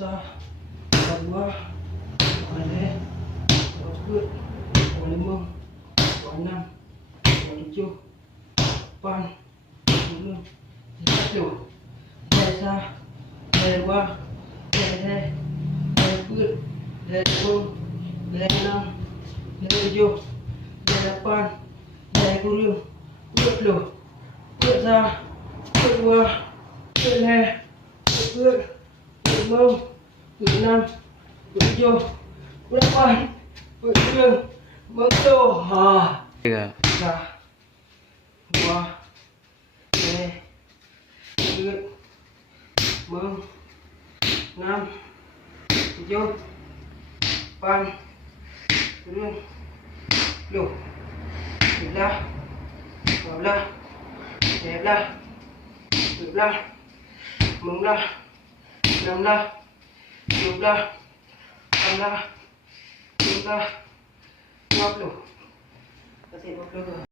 sah, dua, ada, empat, lima, enam, tujuh, delapan, sembilan, sepuluh, sah, dua, tiga, empat, lima, enam, tujuh, delapan, sembilan, sepuluh, sah, dua, tiga, empat, lima, enam, tujuh, delapan, sembilan, sepuluh. Tiga. Sah, dua, tiga, empat, lima, enam, tujuh, delapan, sembilan, sepuluh, 11, 12, 13, 14, 15, 16, 17, 18, 19, 20. Kasih 20.